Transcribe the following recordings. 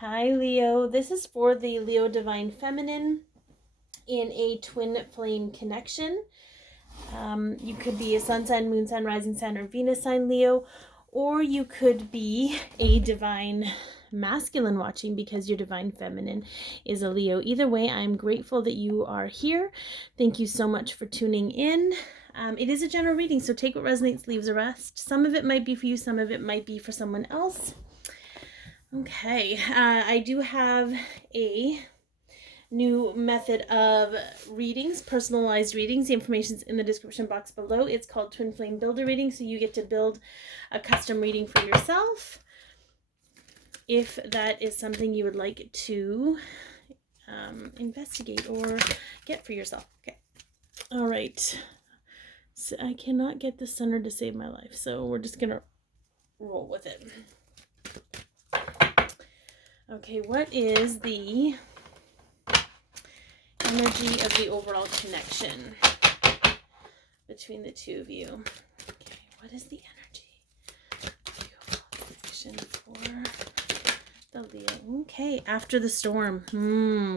Hi, Leo. This is for the Leo Divine Feminine in a twin flame connection. You could be a sun sign, moon sign, rising sign, or Venus sign Leo, or you could be a divine masculine watching because your divine feminine is a Leo. Either way, I'm grateful that you are here. Thank you so much for tuning in. It is a general reading, so take what resonates, leaves the rest. Some of it might be for you, some of it might be for someone else. Okay, I do have a new method of readings, personalized readings. The information's in the description box below. It's called Twinflame Builder Reading, so you get to build a custom reading for yourself if that is something you would like to investigate or get for yourself. Okay, all right. So I cannot get the center to save my life, so we're just gonna roll with it. Okay, what is the energy of the overall connection between the two of you? Okay, what is the energy of the overall connection for the Leo? Okay, after the storm.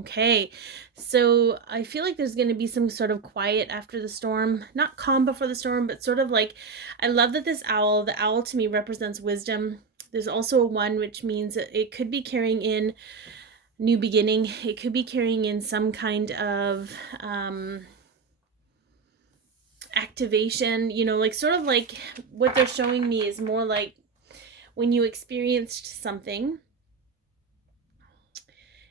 Okay, so I feel like there's going to be some sort of quiet after the storm. Not calm before the storm, but sort of like, I love that this owl, the owl to me represents wisdom. There's also a 1, which means that it could be carrying in new beginning. It could be carrying in some kind of activation, you know, like sort of like what they're showing me is more like when you experienced something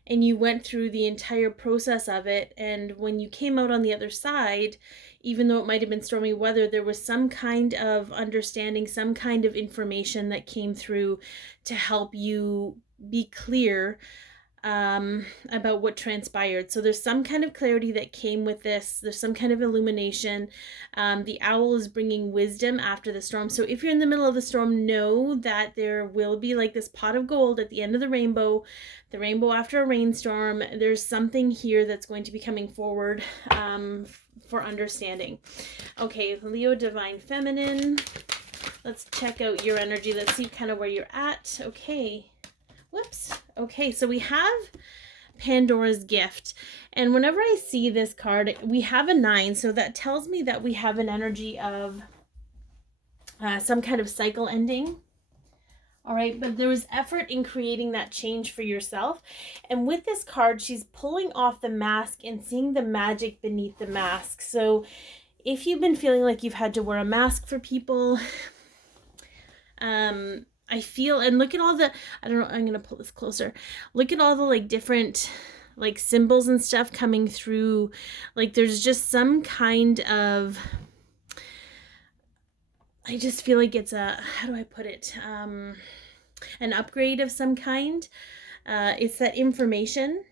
and you went through the entire process of it, and when you came out on the other side, even though it might have been stormy weather, there was some kind of understanding, some kind of information that came through to help you be clear about what transpired. So there's some kind of clarity that came with this. There's some kind of illumination. The owl is bringing wisdom after the storm. So if you're in the middle of the storm, know that there will be like this pot of gold at the end of the rainbow after a rainstorm. There's something here that's going to be coming forward for understanding. Okay, Leo Divine Feminine. Let's check out your energy. Let's see kind of where you're at. Okay. Whoops. Okay, so we have Pandora's Gift. And whenever I see this card, we have a 9. So that tells me that we have an energy of some kind of cycle ending. All right, but there was effort in creating that change for yourself. And with this card, she's pulling off the mask and seeing the magic beneath the mask. So if you've been feeling like you've had to wear a mask for people, I feel, and look at all the, I don't know, I'm going to pull this closer. Look at all the like different like symbols and stuff coming through. Like there's just some kind of, I just feel like it's a, how do I put it? An upgrade of some kind. It's that information.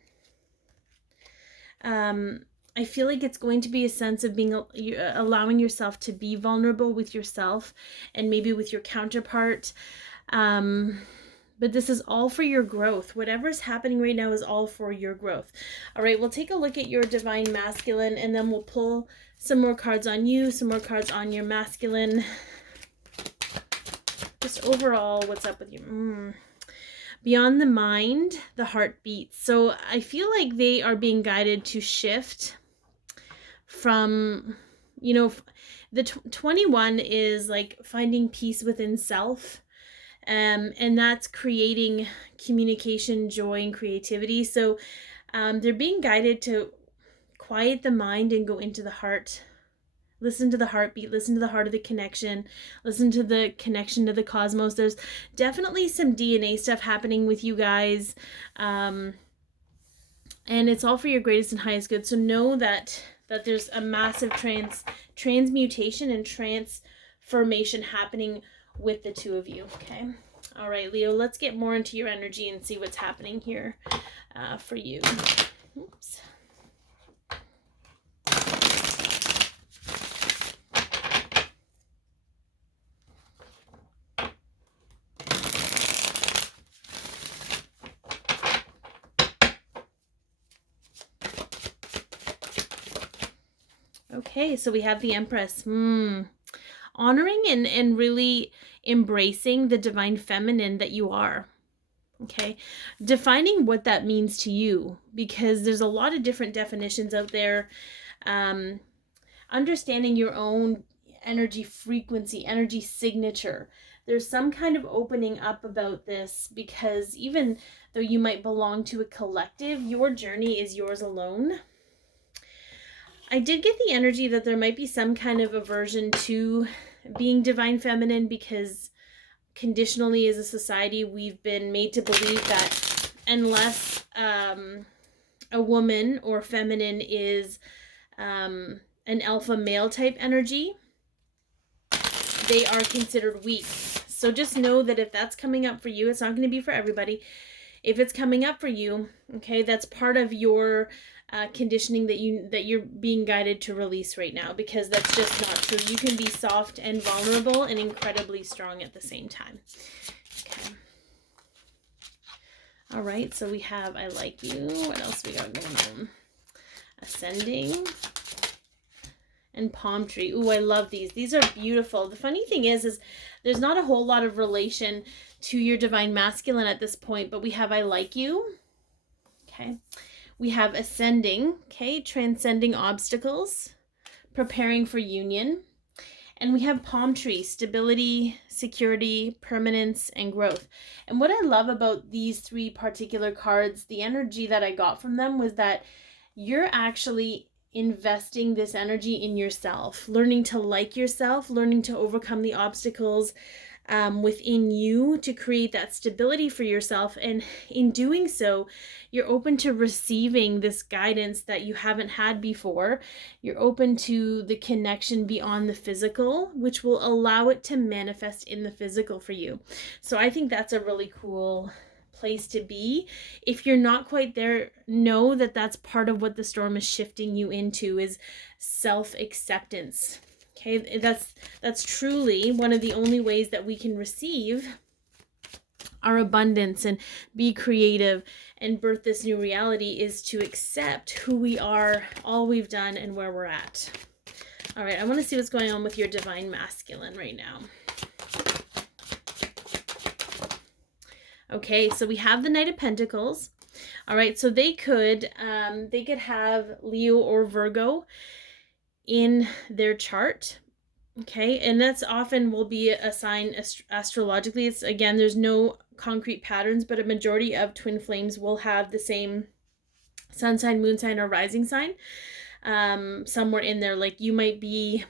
I feel like it's going to be a sense of being, allowing yourself to be vulnerable with yourself and maybe with your counterpart. But this is all for your growth. Whatever's happening right now is all for your growth. All right, we'll take a look at your divine masculine, and then we'll pull some more cards on you, some more cards on your masculine. Just overall, what's up with you? Beyond the mind, the heart beats. So I feel like they are being guided to shift from, you know, the 21 is like finding peace within self. And that's creating communication, joy, and creativity. So they're being guided to quiet the mind and go into the heart. Listen to the heartbeat, listen to the heart of the connection, listen to the connection to the cosmos. There's definitely some DNA stuff happening with you guys. And it's all for your greatest and highest good. So know that there's a massive transmutation and transformation happening with the two of you. Okay. All right, Leo, let's get more into your energy and see what's happening here for you. Oops. Okay, so we have the Empress. Honoring and really embracing the divine feminine that you are. Okay, defining what that means to you, because there's a lot of different definitions out there. Understanding your own energy frequency, energy signature. There's some kind of opening up about this, because even though you might belong to a collective, your journey is yours alone. I did get the energy that there might be some kind of aversion to being divine feminine, because conditionally as a society we've been made to believe that unless a woman or feminine is an alpha male type energy, they are considered weak. So just know that if that's coming up for you, it's not going to be for everybody. If it's coming up for you, okay, that's part of your conditioning that you're being guided to release right now, because that's just not true. You can be soft and vulnerable and incredibly strong at the same time. Okay. All right, so we have I like you. What else we got going on? Ascending and palm tree. Ooh, I love these. These are beautiful. The funny thing is there's not a whole lot of relation to your divine masculine at this point, but we have I like you. Okay. We have ascending, okay, transcending obstacles, preparing for union. And we have palm tree, stability, security, permanence, and growth. And what I love about these three particular cards, the energy that I got from them was that you're actually investing this energy in yourself, learning to like yourself, learning to overcome the obstacles within you to create that stability for yourself. And in doing so, you're open to receiving this guidance that you haven't had before. You're open to the connection beyond the physical, which will allow it to manifest in the physical for you. So I think that's a really cool place to be. If you're not quite there, know that that's part of what the storm is shifting you into, is self-acceptance. Okay, that's truly one of the only ways that we can receive our abundance and be creative and birth this new reality, is to accept who we are, all we've done, and where we're at. All right, I want to see what's going on with your divine masculine right now. Okay, so we have the Knight of Pentacles. All right, so they could have Leo or Virgo in their chart. Okay, and that's often will be a sign astrologically. It's, again, there's no concrete patterns, but a majority of twin flames will have the same sun sign, moon sign, or rising sign somewhere in there. Like you might be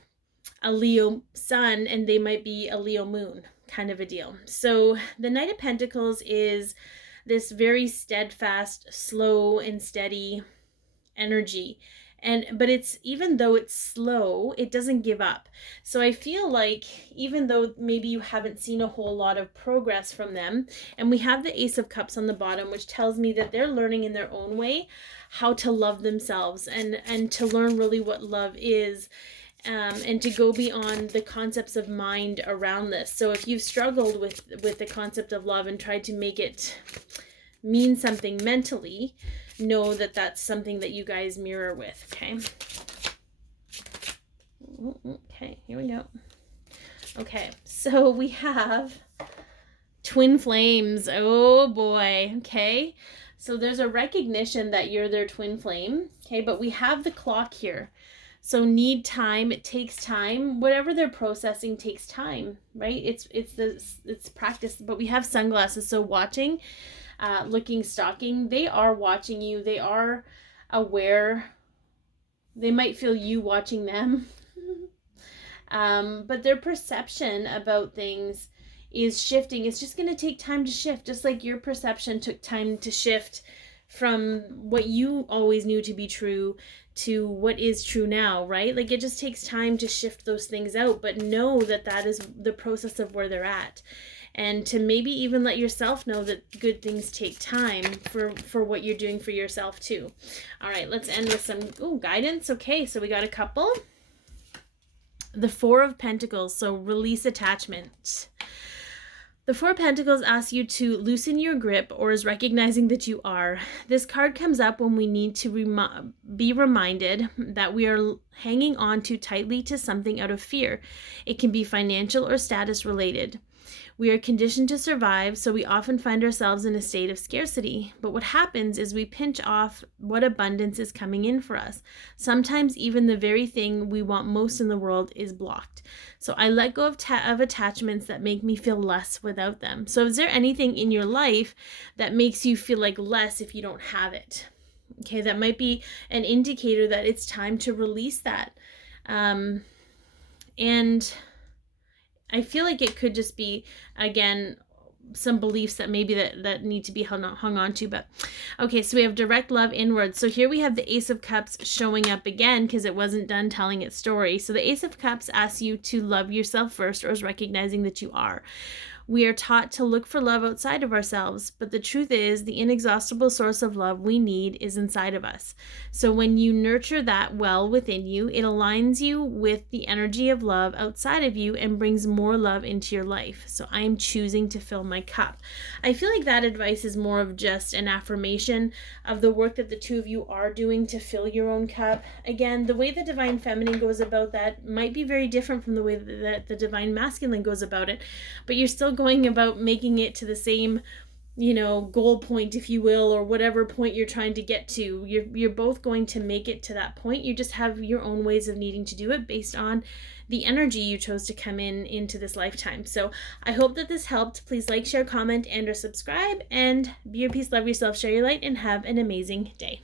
a Leo sun and they might be a Leo moon, kind of a deal. So the Knight of Pentacles is this very steadfast, slow and steady energy. But it's, even though it's slow, it doesn't give up. So I feel like even though maybe you haven't seen a whole lot of progress from them, and we have the Ace of Cups on the bottom, which tells me that they're learning in their own way how to love themselves and to learn really what love is, and to go beyond the concepts of mind around this. So if you've struggled with the concept of love and tried to make it mean something mentally, know that that's something that you guys mirror with. Okay. Okay, here we go. Okay, so we have twin flames. Oh boy. Okay, so there's a recognition that you're their twin flame. Okay, but we have the clock here. So need time. It takes time. Whatever they're processing takes time, right? It's practice. But we have sunglasses. So watching, looking, stalking. They are watching you. They are aware. They might feel you watching them. But their perception about things is shifting. It's just going to take time to shift, just like your perception took time to shift from what you always knew to be true to what is true now, right? Like it just takes time to shift those things out, but know that that is the process of where they're at. And to maybe even let yourself know that good things take time for what you're doing for yourself too. All right, let's end with some guidance. Okay, so we got a couple. The Four of Pentacles, so release attachment. The Four of Pentacles asks you to loosen your grip, or is recognizing that you are. This card comes up when we need to be reminded that we are hanging on too tightly to something out of fear. It can be financial or status related. We are conditioned to survive, so we often find ourselves in a state of scarcity. But what happens is we pinch off what abundance is coming in for us. Sometimes even the very thing we want most in the world is blocked. So I let go of attachments that make me feel less without them. So is there anything in your life that makes you feel like less if you don't have it? Okay, that might be an indicator that it's time to release that. And I feel like it could just be, again, some beliefs that maybe that need to be hung on to. But okay, so we have direct love inwards. So here we have the Ace of Cups showing up again because it wasn't done telling its story. So the Ace of Cups asks you to love yourself first, or is recognizing that you are. We are taught to look for love outside of ourselves, but the truth is the inexhaustible source of love we need is inside of us. So when you nurture that well within you, it aligns you with the energy of love outside of you and brings more love into your life. So I am choosing to fill my cup. I feel like that advice is more of just an affirmation of the work that the two of you are doing to fill your own cup. Again, the way the Divine Feminine goes about that might be very different from the way that the Divine Masculine goes about it, but you're still going about making it to the same, goal point, if you will, or whatever point you're trying to get to. You're both going to make it to that point. You just have your own ways of needing to do it based on the energy you chose to come into this lifetime. So I hope that this helped. Please like, share, comment, and or subscribe, and be your peace, love yourself, share your light, and have an amazing day.